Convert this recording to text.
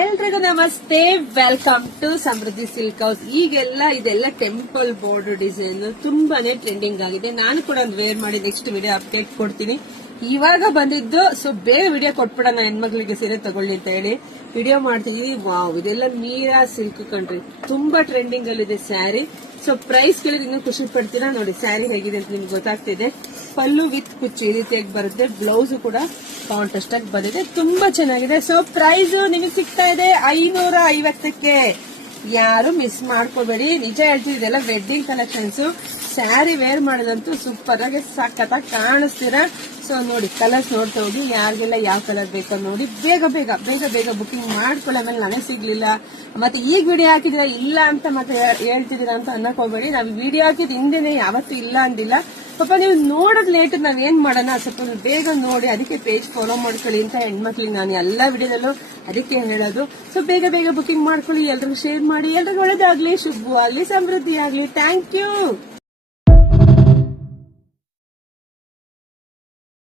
ಎಲ್ರಿಗೂ ನಮಸ್ತೆ, welcome to Samruddhi silk house. ಈಗೆಲ್ಲ ಇದೆಲ್ಲ ಟೆಂಪಲ್ ಬೋರ್ಡರ್ ಡಿಸೈನ್ ತುಂಬಾನೇ ಟ್ರೆಂಡಿಂಗ್ ಆಗಿದೆ. ನಾನು ಕೂಡ ಒಂದು ವೇರ್ ಮಾಡಿ ನೆಕ್ಸ್ಟ್ ವಿಡಿಯೋ ಅಪ್ಡೇಟ್ ಕೊಡ್ತೀನಿ. ಇವಾಗ ಬಂದಿದ್ದು, ಸೊ ಬೇಗ ವಿಡಿಯೋ ಕೊಟ್ಬಿಡೋಣ, ಹೆಣ್ಮಕ್ಳಿಗೆ ಸೀರೆ ತಗೊಳ್ಳಿ ಅಂತ ಹೇಳಿ ವಿಡಿಯೋ ಮಾಡ್ತಿದೀವಿ. ವಾವ್, ಇದೆಲ್ಲ ಮೀರಾ ಸಿಲ್ಕ್ ಕಂಡ್ರಿ, ತುಂಬಾ ಟ್ರೆಂಡಿಂಗ್ ಅಲ್ಲಿ ಇದೆ ಸ್ಯಾರಿ. ಸೊ ಪ್ರೈಸ್ ಕೇಳಿದ್ರೆ ಇನ್ನೂ ಖುಷಿ ಪಡ್ತೀರಾ. ನೋಡಿ ಸ್ಯಾರಿ ಹೇಗಿದೆ ಅಂತ ನಿಮ್ಗೆ ಗೊತ್ತಾಗ್ತಿದೆ. ಪಲ್ಲು ವಿತ್ ಕುಚ್ಚು ಈ ರೀತಿಯಾಗಿ ಬರುತ್ತೆ. ಬ್ಲೌಸ್ ಕೂಡ ಕಾಂಟ್ರಾಸ್ಟ್ ಆಗಿ ಬಂದಿದೆ, ತುಂಬಾ ಚೆನ್ನಾಗಿದೆ. ಸೊ ಪ್ರೈಸ್ ನಿಮಗೆ ಸಿಗ್ತಾ ಇದೆ 550ಕ್ಕೆ. ಯಾರು ಮಿಸ್ ಮಾಡ್ಕೋಬೇಡಿ, ನಿಜ ಹೇಳ್ತಿದ್ದೆಲ್ಲ ವೆಡ್ಡಿಂಗ್ ಕಲೆಕ್ಷನ್ಸ್. ಸ್ಯಾರಿ ವೇರ್ ಮಾಡೋದಂತೂ ಸೂಪರ್ ಆಗಿ ಸಖತ್ತಾಗಿ ಕಾಣಿಸ್ತೀರಾ. ಸೊ ನೋಡಿ ಕಲರ್ಸ್ ನೋಡ್ತಾ ಹೋಗಿ, ಯಾರಿಗೆಲ್ಲ ಯಾವ ಕಲರ್ ಬೇಕೋ ನೋಡಿ ಬೇಗ ಬೇಗ ಬೇಗ ಬೇಗ ಬುಕಿಂಗ್ ಮಾಡ್ಕೊಳ್ಳೋ. ಆಮೇಲೆ ನನಗೆ ಸಿಗ್ಲಿಲ್ಲ, ಮತ್ತೆ ಈಗ ವಿಡಿಯೋ ಹಾಕಿದಿರ ಇಲ್ಲ ಅಂತ ಮತ್ತೆ ಹೇಳ್ತಿದ್ದೀರಾ ಅಂತ ಅನ್ನಕ್ ಹೋಗ್ಬೇಡಿ. ನಾವು ವಿಡಿಯೋ ಹಾಕಿದ್ ಹಿಂದೆನೆ ಯಾವತ್ತೂ ಇಲ್ಲ ಅಂದಿಲ್ಲ. ಪಾಪ ನೀವು ನೋಡೋದ್ ಲೇಟ್, ನಾವ್ ಏನ್ ಮಾಡೋಣ, ಸ್ವಲ್ಪ ಬೇಗ ನೋಡಿ, ಅದಕ್ಕೆ ಪೇಜ್ ಫಾಲೋ ಮಾಡ್ಕೊಳ್ಳಿ ಅಂತ ಹೆಣ್ಮಕ್ಳಿಗೆ ನಾನು ಎಲ್ಲಾ ವಿಡಿಯೋದಲ್ಲೂ ಅದಕ್ಕೆ ಹೇಳೋದು. ಸೊ ಬೇಗ ಬೇಗ ಬುಕಿಂಗ್ ಮಾಡ್ಕೊಳ್ಳಿ, ಎಲ್ರಿಗೂ ಶೇರ್ ಮಾಡಿ. ಎಲ್ರಿಗೂ ಒಳ್ಳೇದಾಗ್ಲಿ, ಶುಭವಾಗ್ಲಿ, ಸಮೃದ್ಧಿ ಆಗ್ಲಿ. Thank you.